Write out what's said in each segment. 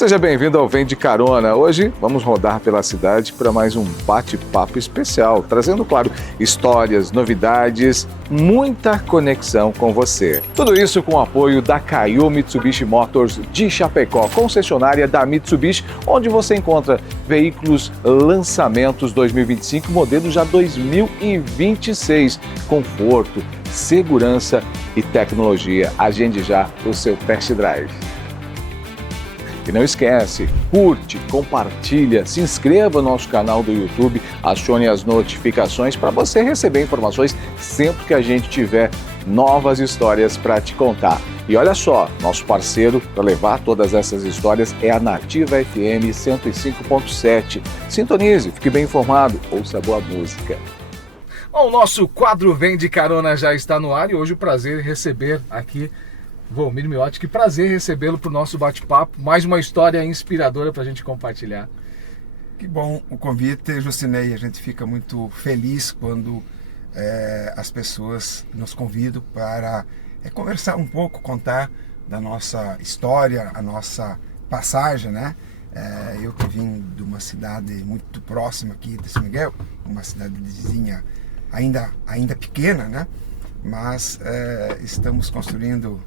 Seja bem-vindo ao Vem de Carona. Hoje vamos rodar pela cidade para mais um bate-papo especial, trazendo, claro, histórias, novidades, muita conexão com você. Tudo isso com o apoio da Kaiô Mitsubishi Motors de Chapecó, concessionária da Mitsubishi, onde você encontra veículos lançamentos 2025, modelo já 2026, conforto, segurança e tecnologia. Agende já o seu test drive. E não esquece, curte, compartilha, se inscreva no nosso canal do YouTube, acione as notificações para você receber informações sempre que a gente tiver novas histórias para te contar. E olha só, nosso parceiro para levar todas essas histórias é a Nativa FM 105.7. Sintonize, fique bem informado, ouça boa música. Bom, o nosso quadro Vem de Carona já está no ar e hoje o prazer em receber aqui Volmir Miotti. Que prazer recebê-lo para o nosso bate-papo. Mais uma história inspiradora para a gente compartilhar. Que bom o convite, Jucinei. A gente fica muito feliz quando as pessoas nos convidam para conversar um pouco, contar da nossa história, a nossa passagem, né? Eu que vim de uma cidade muito próxima aqui de São Miguel, uma cidade vizinha ainda pequena, né? Mas estamos construindo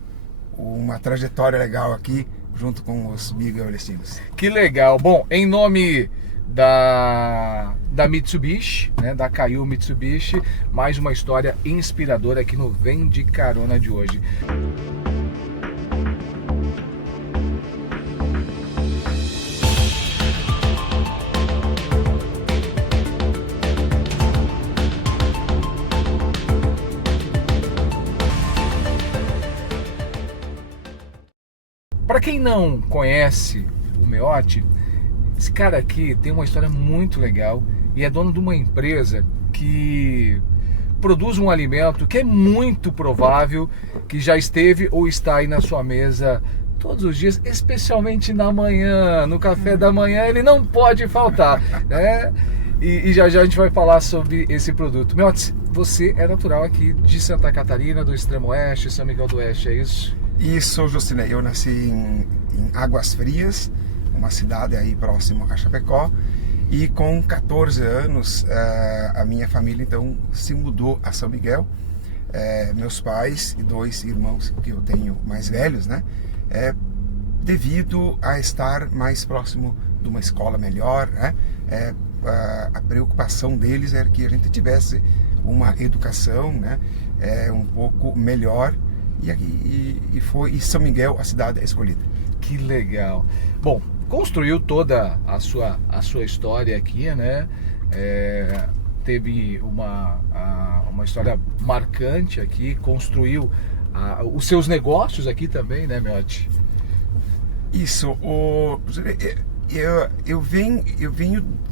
uma trajetória legal aqui junto com os miguelestinos. Que legal! Bom, em nome da Mitsubishi, né, da Kaiô Mitsubishi, mais uma história inspiradora aqui no Vem de Carona de hoje. Para quem não conhece o Miotti, esse cara aqui tem uma história muito legal e é dono de uma empresa que produz um alimento que é muito provável que já esteve ou está aí na sua mesa todos os dias, especialmente na manhã, no café da manhã, ele não pode faltar, né? E já a gente vai falar sobre esse produto. Miotti, você é natural aqui de Santa Catarina, do Extremo Oeste, São Miguel do Oeste, é isso? Isso, Jucinei. Eu nasci em Águas Frias, uma cidade aí próxima a Chapecó, e com 14 anos a minha família então se mudou a São Miguel. Meus pais e 2 irmãos que eu tenho mais velhos, né? Devido a estar mais próximo de uma escola melhor, né? A preocupação deles era que a gente tivesse uma educação, né? Um pouco melhor. E foi São Miguel a cidade escolhida. Que legal. Bom, construiu toda a sua história aqui, né? Teve uma história marcante aqui, construiu os seus negócios aqui também, né, Miotti? Isso. Eu venho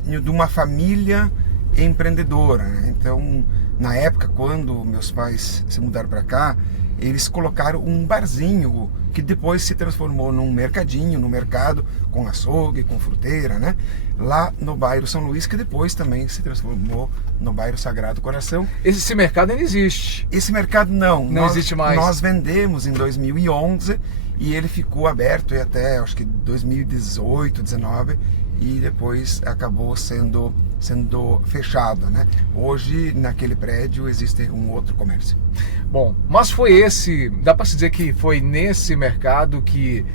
de uma família empreendedora, né? Então, na época, quando meus pais se mudaram para cá, eles colocaram um barzinho que depois se transformou num mercadinho, no mercado, com açougue, com fruteira, né? Lá no bairro São Luís, que depois também se transformou no bairro Sagrado Coração. Esse mercado ainda existe? Esse mercado não Existe mais. Nós vendemos em 2011 e ele ficou aberto até, acho que 2018, 2019, e depois acabou sendo fechado, né? Hoje, naquele prédio, existe um outro comércio. Bom, mas dá para se dizer que foi nesse mercado que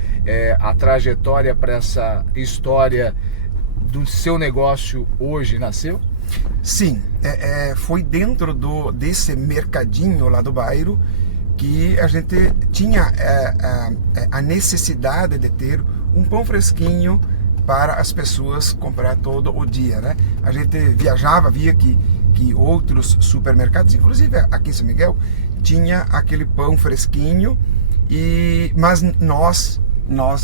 a trajetória para essa história do seu negócio hoje nasceu? Sim, foi dentro desse mercadinho lá do bairro que a gente tinha a necessidade de ter um pão fresquinho para as pessoas comprar todo o dia, né? A gente viajava, via que outros supermercados, inclusive aqui em São Miguel, tinha aquele pão fresquinho, mas nós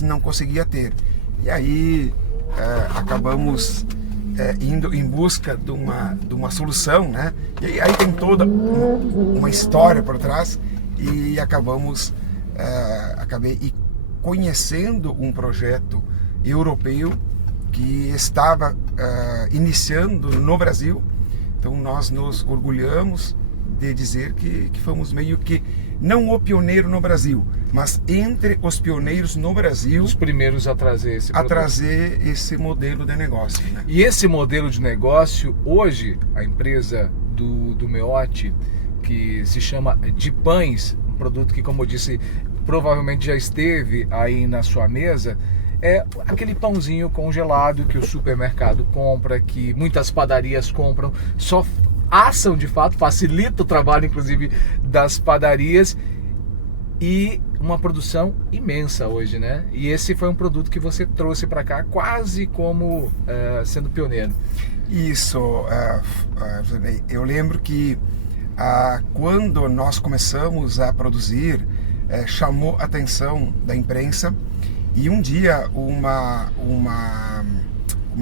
não conseguia ter. E aí acabamos indo em busca de uma solução, né? E aí tem toda uma história por trás e acabei conhecendo um projeto europeu que estava iniciando no Brasil. Então nós nos orgulhamos de dizer que fomos meio que não o pioneiro no Brasil, mas entre os pioneiros no Brasil, os primeiros a trazer esse modelo de negócio, né? E esse modelo de negócio, hoje, a empresa do Meote, que se chama de pães, um produto que, como eu disse, provavelmente já esteve aí na sua mesa, é aquele pãozinho congelado que o supermercado compra, que muitas padarias compram, só assam de fato, facilita o trabalho inclusive das padarias, e uma produção imensa hoje, né? E esse foi um produto que você trouxe para cá quase como sendo pioneiro. Isso, eu lembro que quando nós começamos a produzir, chamou a atenção da imprensa, e um dia uma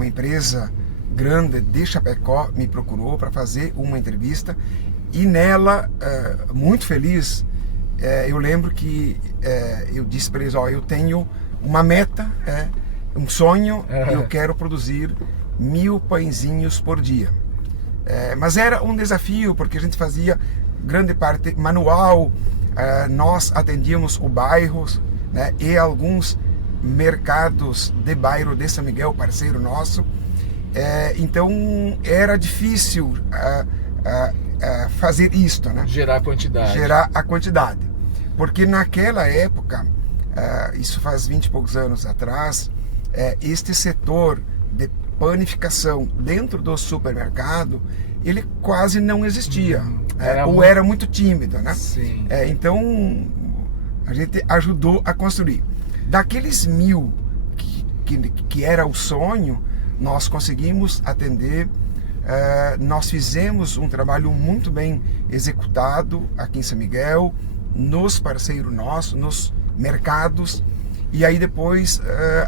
empresa grande de Chapecó me procurou para fazer uma entrevista, e nela, muito feliz, eu lembro que eu disse para eles: eu tenho uma meta, um sonho, eu quero produzir 1000 pãezinhos por dia. Mas era um desafio, porque a gente fazia grande parte manual, nós atendíamos o bairro, né, e alguns mercados de bairro de São Miguel, parceiro nosso. Então era difícil fazer isto, né? Gerar a quantidade. Porque naquela época, isso faz 20 e poucos anos atrás, este setor de panificação dentro do supermercado, ele quase não existia, era muito tímido, né? Sim. Então a gente ajudou a construir. Daqueles 1000 que era o sonho, nós conseguimos atender. Nós fizemos um trabalho muito bem executado aqui em São Miguel, nos parceiros nossos, nos mercados, e aí depois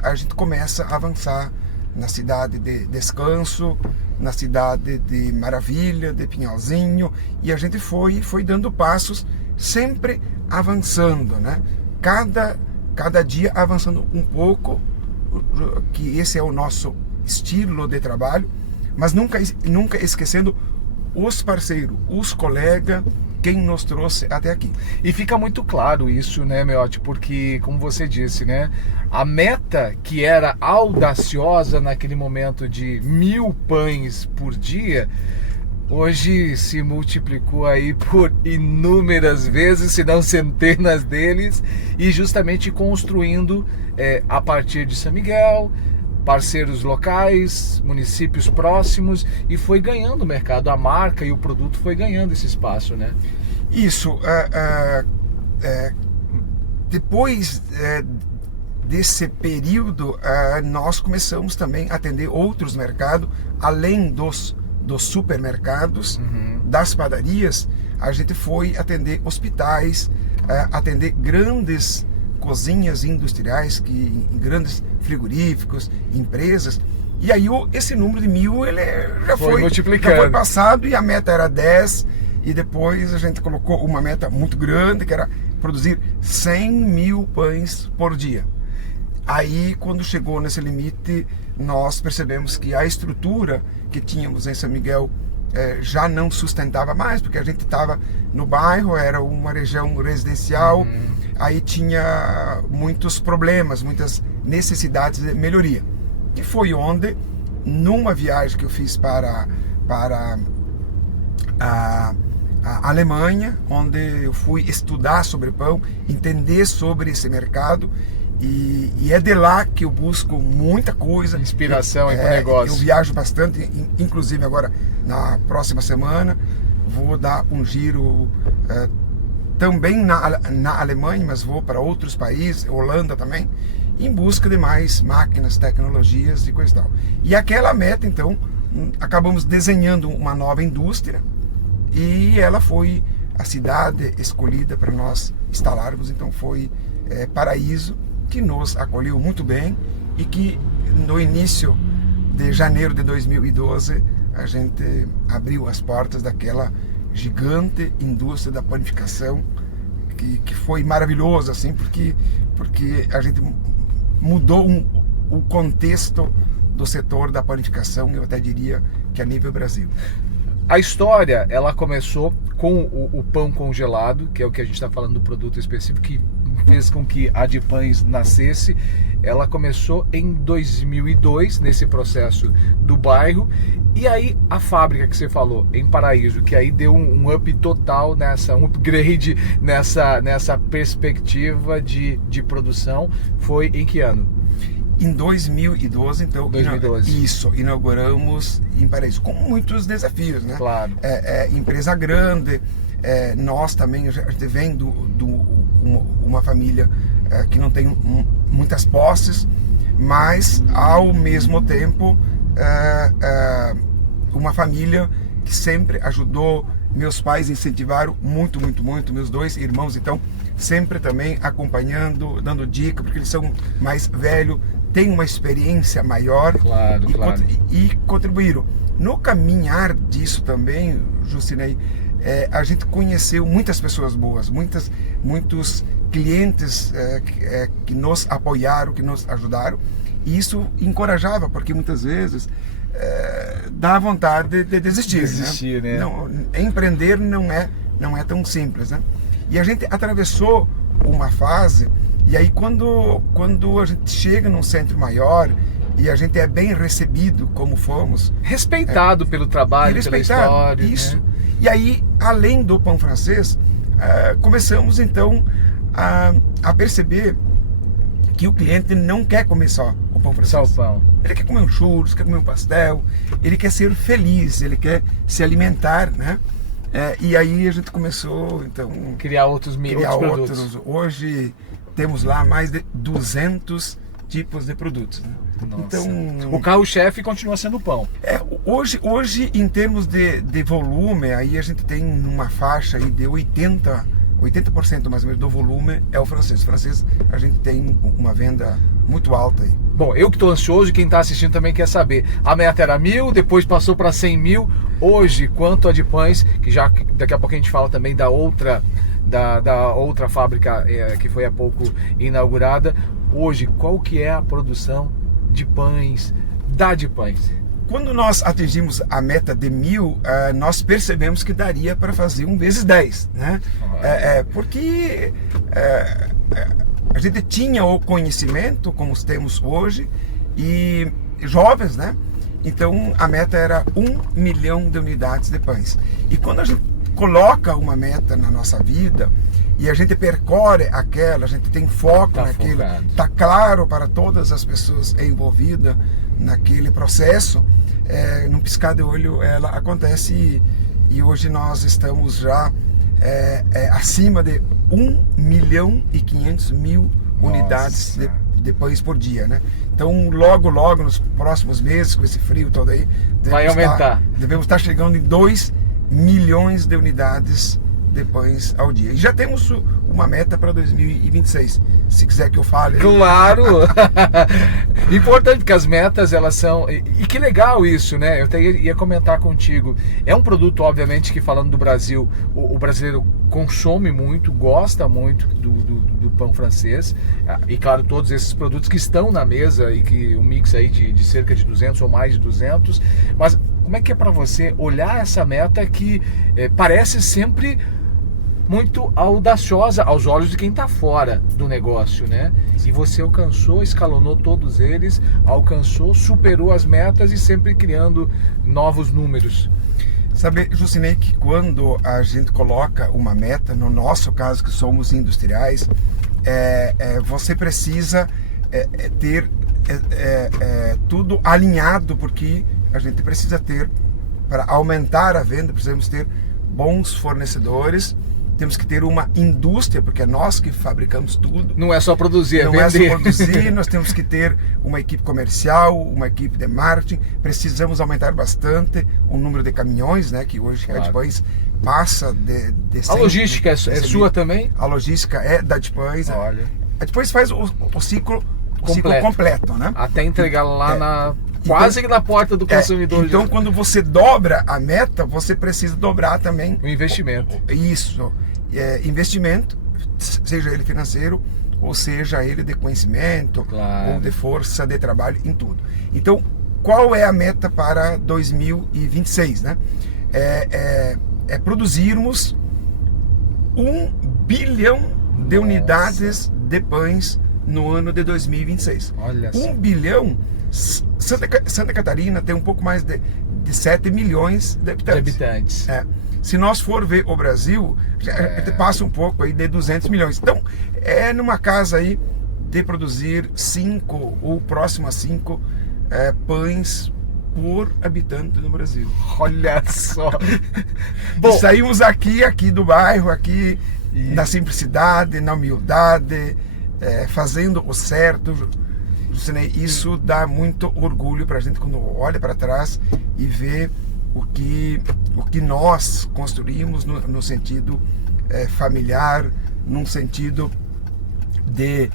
a gente começa a avançar na cidade de Descanso, na cidade de Maravilha, de Pinhalzinho, e a gente foi dando passos, sempre avançando, né? Cada dia avançando um pouco, que esse é o nosso estilo de trabalho, mas nunca esquecendo os parceiros, os colegas, quem nos trouxe até aqui. E fica muito claro isso, né, Meote? Porque, como você disse, né, a meta que era audaciosa naquele momento de 1000 pães por dia, hoje se multiplicou aí por inúmeras vezes, se não centenas deles, e justamente construindo a partir de São Miguel, parceiros locais, municípios próximos, e foi ganhando o mercado, a marca e o produto foi ganhando esse espaço, né? Isso. Depois desse período, nós começamos também a atender outros mercados, além dos supermercados, das padarias. A gente foi atender hospitais, atender grandes cozinhas industriais, em grandes frigoríficos, empresas, e aí esse número de 1000 ele já foi multiplicando, já foi passado, e a meta era 10, e depois a gente colocou uma meta muito grande, que era produzir 100.000 pães por dia. Aí, quando chegou nesse limite, nós percebemos que a estrutura que tínhamos em São Miguel já não sustentava mais, porque a gente estava no bairro, era uma região residencial, aí tinha muitos problemas, muitas necessidades de melhoria. E foi onde, numa viagem que eu fiz para a Alemanha, onde eu fui estudar sobre pão, entender sobre esse mercado, e é de lá que eu busco muita coisa. Inspiração aí para o negócio. Eu viajo bastante, inclusive agora na próxima semana vou dar um giro também na Alemanha, mas vou para outros países, Holanda também, em busca de mais máquinas, tecnologias e coisa e tal. E aquela meta, então, acabamos desenhando uma nova indústria, e ela foi a cidade escolhida para nós instalarmos. Então foi Paraíso, que nos acolheu muito bem, e que no início de janeiro de 2012 a gente abriu as portas daquela gigante indústria da panificação, que foi maravilhoso, assim, porque a gente mudou o contexto do setor da panificação, eu até diria que a nível Brasil. A história, ela começou com o pão congelado, que é o que a gente está falando do produto específico, que fez com que a de Pães nascesse. Ela começou em 2002, nesse processo do bairro, e aí a fábrica que você falou, em Paraíso, que aí deu um up total um upgrade nessa perspectiva de produção, foi em que ano? Em 2012, então, 2012. Isso, inauguramos em Paraíso, com muitos desafios, né? Claro. Empresa grande, nós também, a gente vem de uma família que não tem muitas posses, mas ao mesmo tempo uma família que sempre ajudou. Meus pais incentivaram muito, meus 2 irmãos, então, sempre também acompanhando, dando dica, porque eles são mais velhos, têm uma experiência maior. Claro. E contribuíram. No caminhar disso também, Jusinei, a gente conheceu muitas pessoas boas, muitos clientes que nos apoiaram, que nos ajudaram, e isso encorajava, porque muitas vezes dá vontade de desistir, né? Não, empreender não é tão simples, né? E a gente atravessou uma fase, e aí quando a gente chega num centro maior e a gente é bem recebido como fomos, respeitado pelo trabalho, pela história, isso, né? E aí, além do pão francês, começamos então a perceber que o cliente não quer comer só o pão francês. Só o pão. Ele quer comer um churros, quer comer um pastel, ele quer ser feliz, ele quer se alimentar, né? E aí a gente começou, então, criar outros produtos. Hoje temos lá mais de 200 tipos de produtos, né? Nossa. Então, o carro-chefe continua sendo o pão. Hoje, em termos de volume, aí a gente tem uma faixa aí de 80% mais ou menos do volume é o francês. O francês, a gente tem uma venda muito alta aí. Bom, eu que estou ansioso e quem está assistindo também quer saber. A meta era 1.000, depois passou para 100 mil. Hoje, quanto a de pães, que já daqui a pouco a gente fala também da outra fábrica que foi há pouco inaugurada. Hoje, qual que é a produção de pães, da de Pães? Quando nós atingimos a meta de 1.000, nós percebemos que daria para fazer 1 vezes 10, né? Porque a gente tinha o conhecimento, como temos hoje, e jovens, né? Então a meta era 1 milhão de unidades de pães. E quando a gente coloca uma meta na nossa vida e a gente percorre aquela, a gente tem foco naquilo, está claro para todas as pessoas envolvidas naquele processo, num piscar de olho ela acontece, e hoje nós estamos já acima de 1.500.000 unidades de pães por dia, né? Então logo nos próximos meses, com esse frio todo aí, vai aumentar. Devemos estar chegando em 2 milhões de unidades de pães ao dia. E já temos uma meta para 2026, se quiser que eu fale. Claro! Importante, porque as metas, elas são... E que legal isso, né? Eu até ia comentar contigo. É um produto, obviamente, que falando do Brasil, o brasileiro consome muito, gosta muito do pão francês. E, claro, todos esses produtos que estão na mesa, e que um mix aí de cerca de 200 ou mais de 200. Mas como é que é para você olhar essa meta que parece sempre muito audaciosa aos olhos de quem está fora do negócio, né? E você alcançou, escalonou todos eles, superou as metas e sempre criando novos números. Sabe, Jusinei, que quando a gente coloca uma meta, no nosso caso que somos industriais, você precisa ter tudo alinhado, porque a gente precisa ter, para aumentar a venda, precisamos ter bons fornecedores. Temos que ter uma indústria, porque é nós que fabricamos tudo. Não é só produzir, Não é só produzir, nós temos que ter uma equipe comercial, uma equipe de marketing. Precisamos aumentar bastante o número de caminhões, né? Que hoje a de Pães passa de 100, a logística é sua também? A logística é da de Pães. Olha. A de Pães faz o ciclo completo, né? Até entregar lá quase na porta do consumidor. Então, quando você dobra a meta, você precisa dobrar também o investimento. Isso. Investimento, seja ele financeiro, ou seja ele de conhecimento, ou de força de trabalho, em tudo. Então, qual é a meta para 2026, né? produzirmos 1 bilhão de unidades de pães no ano de 2026. Olha só. 1 bilhão. Santa Catarina tem um pouco mais de 7 milhões de habitantes. Se nós for ver o Brasil, passa um pouco aí de 200 milhões. Então, é numa casa aí de produzir 5 ou próximo a 5 pães por habitante no Brasil. Olha só. Bom, saímos aqui do bairro, aqui na simplicidade, na humildade, fazendo o certo. Isso dá muito orgulho para a gente quando olha para trás e vê o que nós construímos no sentido familiar, num sentido de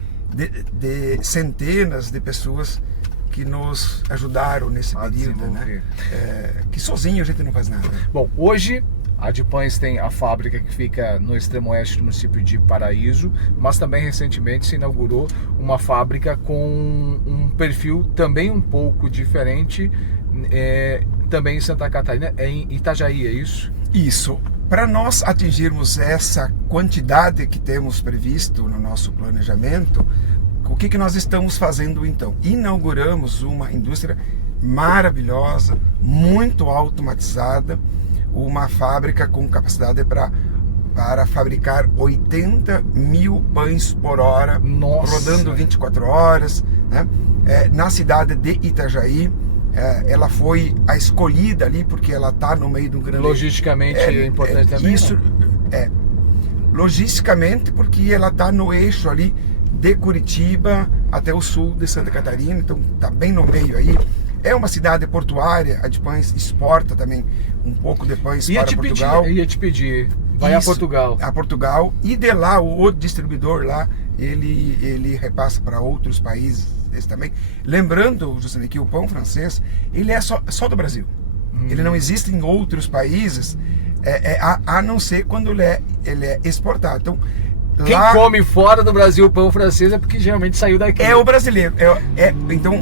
centenas de pessoas que nos ajudaram nesse período, né? Que sozinho a gente não faz nada. Bom, hoje a de Pães tem a fábrica que fica no extremo oeste do município de Paraíso, mas também recentemente se inaugurou uma fábrica com um perfil também um pouco diferente, também em Santa Catarina, em Itajaí, é isso? Isso. Para nós atingirmos essa quantidade que temos previsto no nosso planejamento, o que nós estamos fazendo então? Inauguramos uma indústria maravilhosa, muito automatizada, uma fábrica com capacidade para fabricar 80 mil pães por hora, Nossa. Rodando 24 horas, né? Na cidade de Itajaí. Ela foi a escolhida ali porque ela está no meio de um grande... Logisticamente importante também? Isso, logisticamente porque ela está no eixo ali de Curitiba até o sul de Santa Catarina, então está bem no meio aí. É uma cidade portuária, a de Pães exporta também um pouco de pães para Portugal. Ia te pedir, vai a Portugal. A Portugal, e de lá o distribuidor lá, ele repassa para outros países também. Lembrando, Juscelino, que o pão francês, ele é só do Brasil. Ele não existe em outros países, a não ser quando ele é exportado. Então, quem come fora do Brasil o pão francês é porque geralmente saiu daqui. É o brasileiro. Então,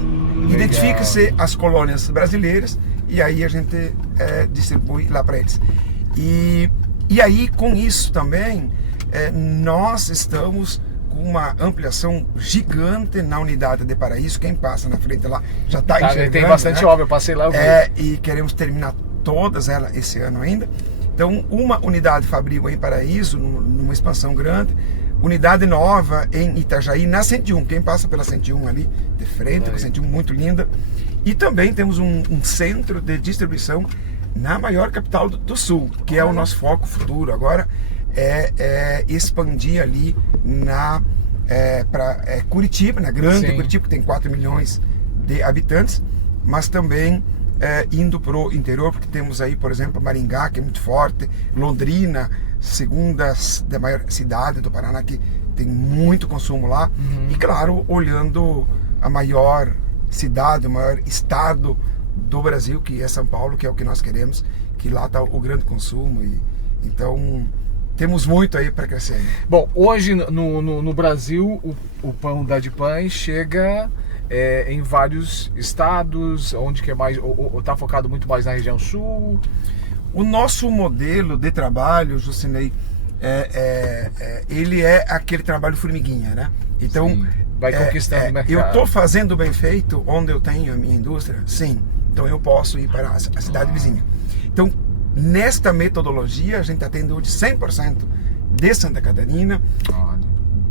identifica-se as colônias brasileiras e aí a gente distribui lá para eles. E aí, com isso também, nós estamos com uma ampliação gigante na unidade de Paraíso. Quem passa na frente lá já está enxergando. Tem bastante obra, eu passei lá. E queremos terminar todas elas esse ano ainda. Então, uma unidade fabril em Paraíso, numa expansão grande, unidade nova em Itajaí, na 101, quem passa pela 101 ali, de frente, com a 101 muito linda. E também temos um centro de distribuição na maior capital do Sul, que é o nosso foco futuro agora, expandir ali para Curitiba, na grande Curitiba, que tem 4 milhões de habitantes, mas também indo para o interior, porque temos aí, por exemplo, Maringá, que é muito forte, Londrina, segunda da maior cidade do Paraná, que tem muito consumo lá, e claro, olhando a maior cidade, o maior estado do Brasil, que é São Paulo, que é o que nós queremos, que lá está o grande consumo, então temos muito aí para crescer. Bom, hoje no Brasil o pão da de Pães chega em vários estados, onde que é mais, ou está focado muito mais na região sul? O nosso modelo de trabalho, Juscelino, ele é aquele trabalho formiguinha, né? Então, sim, vai conquistando o mercado. Eu estou fazendo bem feito onde eu tenho a minha indústria? Sim. Então eu posso ir para a cidade vizinha. Então, nesta metodologia, a gente atende hoje 100% de Santa Catarina,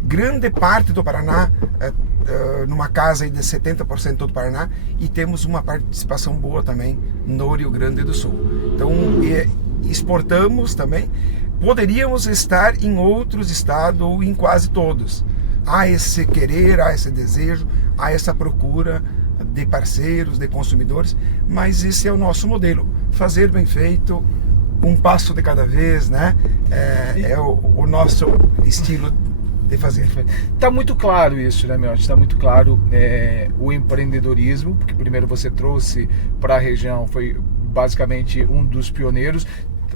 grande parte do Paraná, numa casa aí de 70% do Paraná, e temos uma participação boa também no Rio Grande do Sul. Então, exportamos também. Poderíamos estar em outros estados ou em quase todos. Há esse querer, há esse desejo, há essa procura de parceiros, de consumidores, mas esse é o nosso modelo. Fazer bem feito, um passo de cada vez, né? É o nosso estilo de fazer. Está muito claro isso, né, Miotti? Está muito claro o empreendedorismo, porque primeiro você trouxe para a região, foi basicamente um dos pioneiros.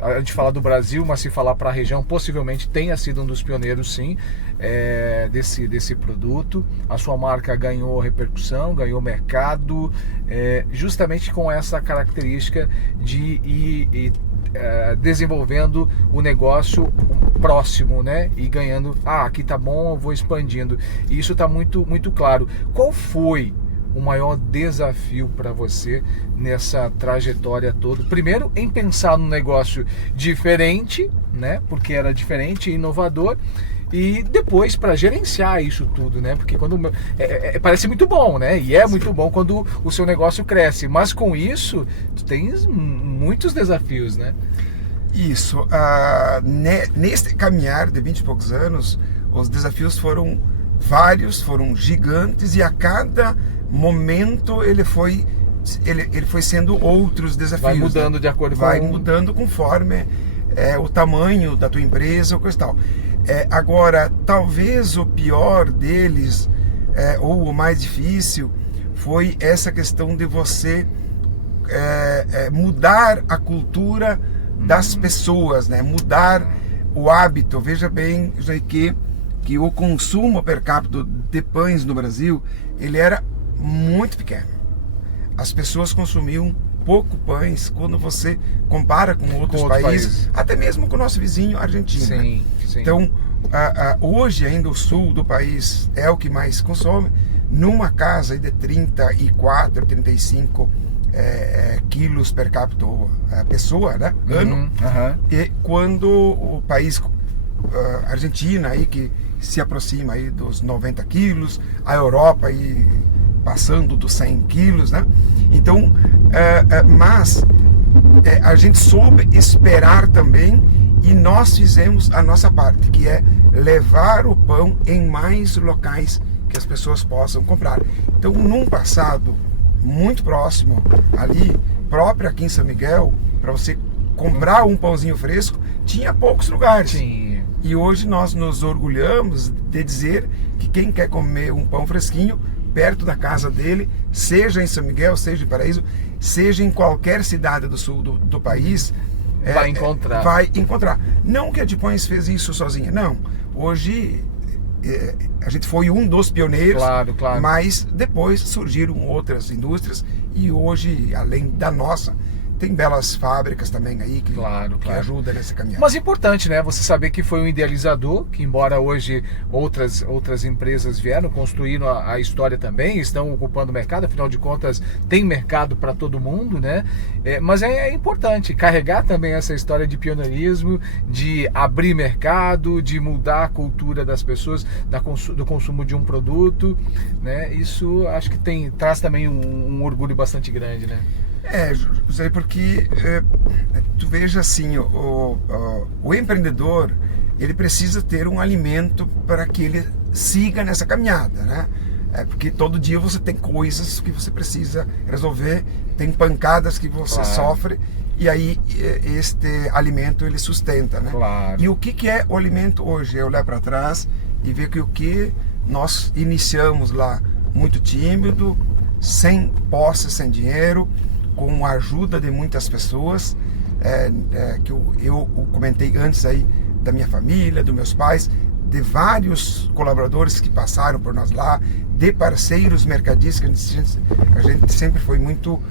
A gente fala do Brasil, mas se falar para a região, possivelmente tenha sido um dos pioneiros, sim, desse produto. A sua marca ganhou repercussão, ganhou mercado, justamente com essa característica de desenvolvendo o negócio próximo, né? E ganhando, aqui tá bom, eu vou expandindo. E isso tá muito, muito claro. Qual foi o maior desafio para você nessa trajetória toda? Primeiro, em pensar num negócio diferente, né? Porque era diferente e inovador. E depois para gerenciar isso tudo, né? Porque quando parece muito bom, né? E é muito bom quando o seu negócio cresce. Mas com isso, tu tens muitos desafios, né? Isso. Neste caminhar de 20 e poucos anos, os desafios foram vários, foram gigantes, e a cada momento ele foi sendo outros desafios. Vai mudando, né? De acordo com... Vai mudando conforme o tamanho da tua empresa ou coisa e tal. Agora, talvez o pior deles, ou o mais difícil, foi essa questão de você mudar a cultura das pessoas, né? Mudar o hábito. Veja bem que o consumo per capita de pães no Brasil, ele era muito pequeno. As pessoas consumiam pouco pães quando você compara com outros países, até mesmo com o nosso vizinho Argentina. Sim, sim. Então, hoje ainda o sul do país é o que mais consome. Numa casa de 34, 35 quilos per capita pessoa, né? Ano. E quando o país Argentina aí que se aproxima aí dos 90 quilos, a Europa aí passando dos 100 quilos, né? Então, mas a gente soube esperar também, e nós fizemos a nossa parte, que é levar o pão em mais locais que as pessoas possam comprar. Então, num passado muito próximo, ali, próprio aqui em São Miguel, para você comprar um pãozinho fresco, tinha poucos lugares. Sim. E hoje nós nos orgulhamos de dizer que quem quer comer um pão fresquinho perto da casa dele, seja em São Miguel, seja em Paraíso, seja em qualquer cidade do sul do país, vai encontrar. Vai encontrar. Não que a de Pães fez isso sozinha, não. Hoje a gente foi um dos pioneiros, claro. Mas depois surgiram outras indústrias, e hoje, além da nossa, tem belas fábricas também aí que ajudam nessa caminhada. Mas importante, né? Você saber que foi um idealizador, que embora hoje outras empresas vieram, construíram a história também, estão ocupando o mercado, afinal de contas tem mercado para todo mundo, né? Mas é importante carregar também essa história de pioneirismo, de abrir mercado, de mudar a cultura das pessoas, do consumo de um produto, né? Isso acho que traz também um orgulho bastante grande, né? José, porque tu veja assim, o empreendedor, ele precisa ter um alimento para que ele siga nessa caminhada, né? Porque todo dia você tem coisas que você precisa resolver, tem pancadas que você sofre, e aí este alimento ele sustenta, né? Claro. E o que é o alimento hoje? É olhar para trás e ver que o que nós iniciamos lá muito tímido, sem posse, sem dinheiro, com a ajuda de muitas pessoas, que eu comentei antes aí, da minha família, dos meus pais, de vários colaboradores que passaram por nós lá, de parceiros mercadistas, a gente sempre foi muito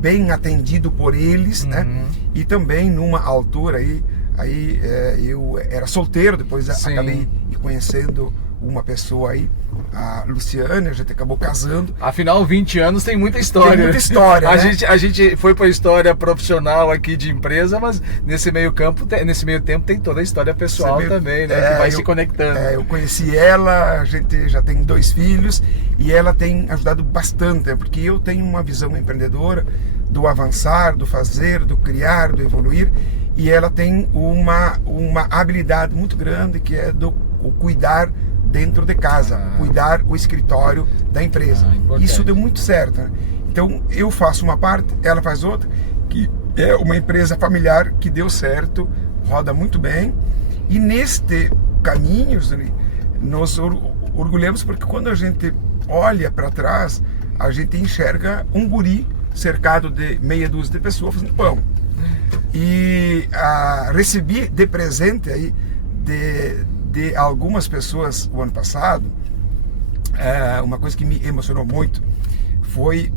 bem atendido por eles, né? E também numa altura aí eu era solteiro, depois acabei conhecendo uma pessoa aí, a Luciana, a gente acabou casando. Afinal, 20 anos tem muita história. Tem muita história, né? A gente foi para a história profissional aqui de empresa, mas nesse meio tempo tem toda a história pessoal também, né? Que vai se conectando. Eu conheci ela, a gente já tem 2 filhos, e ela tem ajudado bastante, porque eu tenho uma visão empreendedora do avançar, do fazer, do criar, do evoluir, e ela tem uma habilidade muito grande, que é do cuidar dentro de casa, cuidar o escritório da empresa. Isso deu muito certo, né? Então eu faço uma parte, ela faz outra, que é uma empresa familiar que deu certo, roda muito bem, e neste caminho nós orgulhamos, porque quando a gente olha para trás, a gente enxerga um guri cercado de meia dúzia de pessoas fazendo pão. E recebi de presente aí de algumas pessoas o ano passado, uma coisa que me emocionou muito foi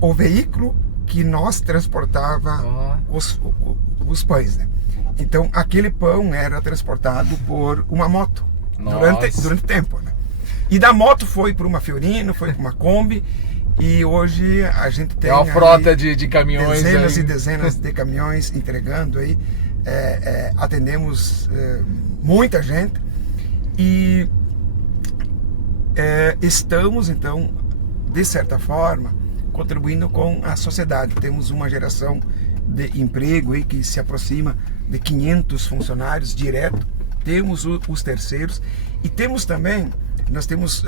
o veículo que nós transportava os pães, né? Então aquele pão era transportado por uma moto durante tempo, né? E da moto foi para uma Fiorino, foi para uma Kombi, e hoje a gente tem uma frota de caminhões, dezenas aí. E dezenas de caminhões entregando aí, atendemos muita gente e estamos então, de certa forma, contribuindo com a sociedade. Temos uma geração de emprego aí que se aproxima de 500 funcionários direto, temos os terceiros e temos também, nós temos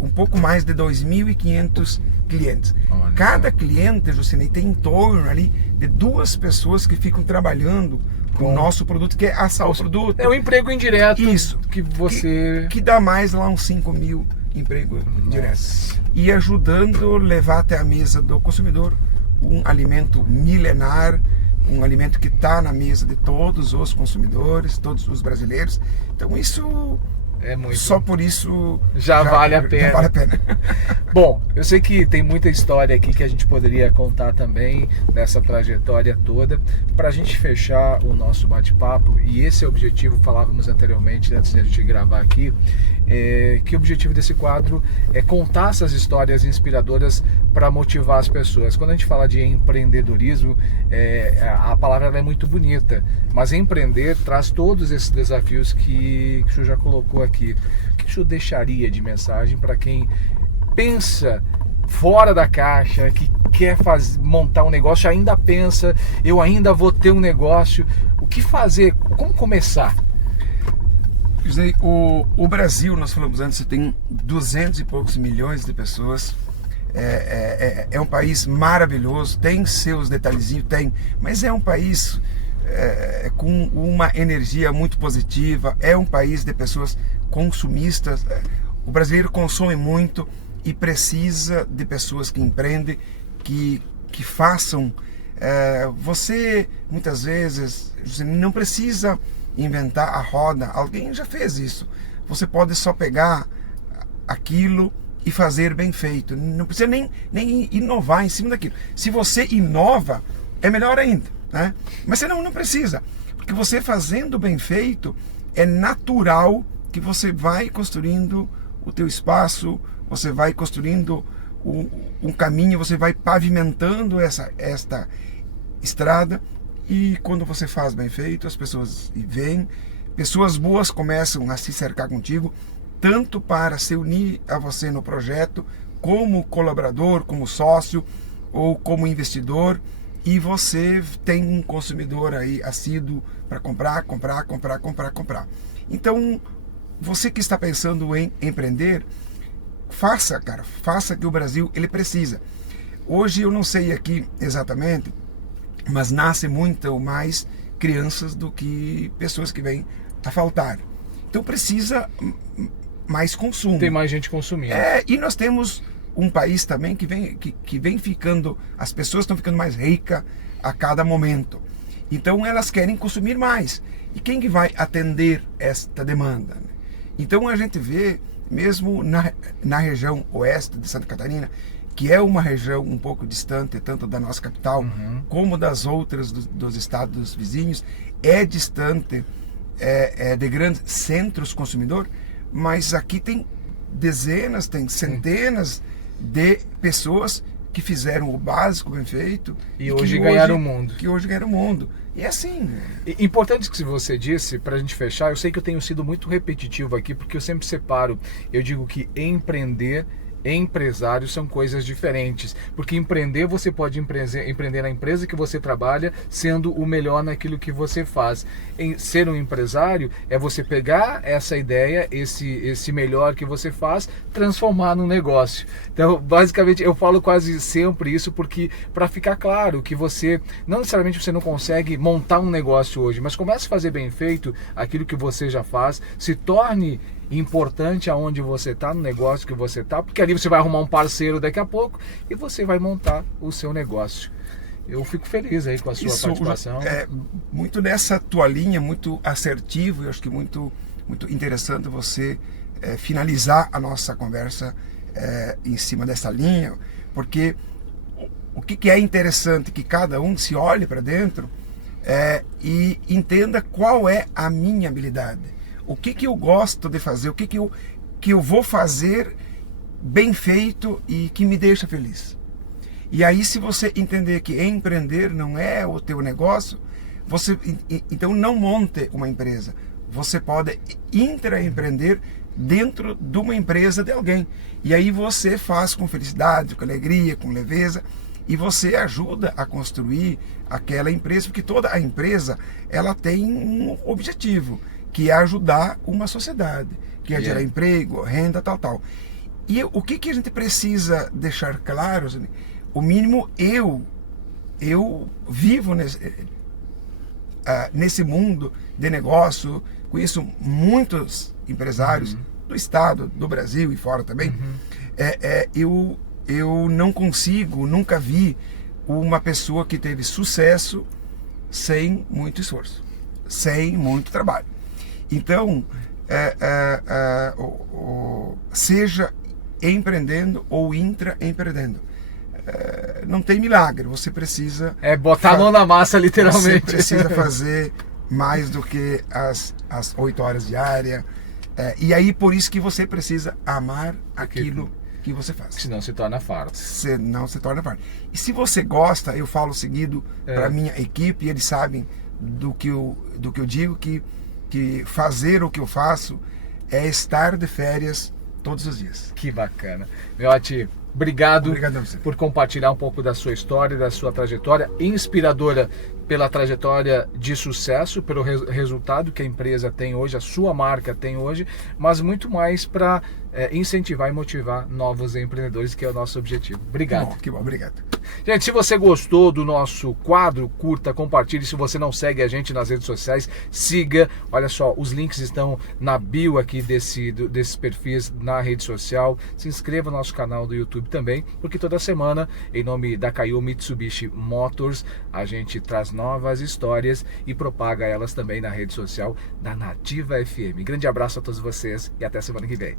um pouco mais de 2.500 clientes. Olha. Cada cliente, Jusinei, tem em torno ali de 2 pessoas que ficam trabalhando com o nosso produto, que é assar o produto. É o emprego indireto. Isso. Que você... Que dá mais lá uns 5.000 empregos diretos. E ajudando a levar até a mesa do consumidor um alimento milenar, um alimento que está na mesa de todos os consumidores, todos os brasileiros. Então isso... Só por isso já vale a pena. Já vale a pena. Bom, eu sei que tem muita história aqui que a gente poderia contar também nessa trajetória toda. Para a gente fechar o nosso bate-papo, e esse é o objetivo, falávamos anteriormente, antes de a gente gravar aqui, que o objetivo desse quadro é contar essas histórias inspiradoras para motivar as pessoas. Quando a gente fala de empreendedorismo, a palavra é muito bonita, mas empreender traz todos esses desafios que o senhor já colocou aqui. O que o senhor deixaria de mensagem para quem pensa fora da caixa, que quer montar um negócio, ainda pensa, eu ainda vou ter um negócio, o que fazer, como começar? O Brasil, nós falamos antes, tem 200 e poucos milhões de pessoas, é um país maravilhoso, tem seus detalhezinhos, mas é um país com uma energia muito positiva, é um país de pessoas consumistas. O brasileiro consome muito e precisa de pessoas que empreendem, que façam. Você, muitas vezes, não precisa inventar a roda, alguém já fez isso. Você pode só pegar aquilo e fazer bem feito, não precisa nem inovar em cima daquilo. Se você inova, é melhor ainda, né? Mas você não precisa, porque você fazendo bem feito, é natural que você vai construindo o teu espaço, você vai construindo um caminho, você vai pavimentando esta estrada. E quando você faz bem feito, as pessoas vêm, pessoas boas começam a se cercar contigo, tanto para se unir a você no projeto, como colaborador, como sócio ou como investidor, e você tem um consumidor aí assíduo para comprar. Então, você que está pensando em empreender, faça que o Brasil ele precisa. Hoje eu não sei aqui exatamente, mas nasce muito mais crianças do que pessoas que vêm a faltar. Então precisa mais consumo. Tem mais gente consumindo. E nós temos um país também que vem ficando, as pessoas estão ficando mais ricas a cada momento. Então elas querem consumir mais. E quem que vai atender esta demanda? Então a gente vê, mesmo na região oeste de Santa Catarina, que é uma região um pouco distante, tanto da nossa capital, como das outras dos estados vizinhos, é distante de grandes centros consumidor, mas aqui tem dezenas, tem centenas de pessoas que fizeram o básico bem feito e hoje ganharam o mundo. Que hoje ganharam o mundo. E é assim. Importante que você disse, para a gente fechar, eu sei que eu tenho sido muito repetitivo aqui, porque eu sempre separo, eu digo que empreender empresários são coisas diferentes, porque empreender, você pode empreender na empresa que você trabalha, sendo o melhor naquilo que você faz. Ser um empresário é você pegar essa ideia, esse melhor que você faz, transformar num negócio. Então, basicamente, eu falo quase sempre isso, porque para ficar claro que você, não necessariamente você não consegue montar um negócio hoje, mas comece a fazer bem feito aquilo que você já faz, se torne importante aonde você está, no negócio que você está, porque ali você vai arrumar um parceiro daqui a pouco e você vai montar o seu negócio. Eu fico feliz aí com a sua participação. Muito nessa tua linha, muito assertivo, eu acho que muito interessante você finalizar a nossa conversa em cima dessa linha, porque o que é interessante que cada um se olhe para dentro e entenda qual é a minha habilidade. O que eu gosto de fazer, o que eu vou fazer bem feito e que me deixa feliz. E aí, se você entender que empreender não é o teu negócio, então não monte uma empresa. Você pode intraempreender dentro de uma empresa de alguém. E aí você faz com felicidade, com alegria, com leveza, e você ajuda a construir aquela empresa, porque toda a empresa ela tem um objetivo, que é ajudar uma sociedade, que é gerar emprego, renda, tal. E o que a gente precisa deixar claro, o mínimo, eu vivo nesse mundo de negócio, conheço muitos empresários do estado, do Brasil e fora também. Eu não consigo, nunca vi uma pessoa que teve sucesso sem muito esforço, sem muito trabalho. Então, seja empreendendo ou intraempreendendo, não tem milagre, você precisa... botar a mão na massa, literalmente. Você precisa fazer mais do que as 8 horas diárias, e aí por isso que você precisa amar aquilo que você faz. Senão se torna fardo. Senão se torna fardo. E se você gosta, eu falo seguido para minha equipe, eles sabem do que eu digo, que fazer o que eu faço é estar de férias todos os dias. Que bacana. Miotti, obrigado você por compartilhar um pouco da sua história, da sua trajetória, inspiradora pela trajetória de sucesso, pelo resultado que a empresa tem hoje, a sua marca tem hoje, mas muito mais para incentivar e motivar novos empreendedores, que é o nosso objetivo. Obrigado. Que bom, obrigado. Gente, se você gostou do nosso quadro, curta, compartilhe. Se você não segue a gente nas redes sociais, siga. Olha só, os links estão na bio aqui desses perfis na rede social. Se inscreva no nosso canal do YouTube também, porque toda semana, em nome da Kaiô Mitsubishi Motors, a gente traz novas histórias e propaga elas também na rede social da Nativa FM. Grande abraço a todos vocês e até semana que vem.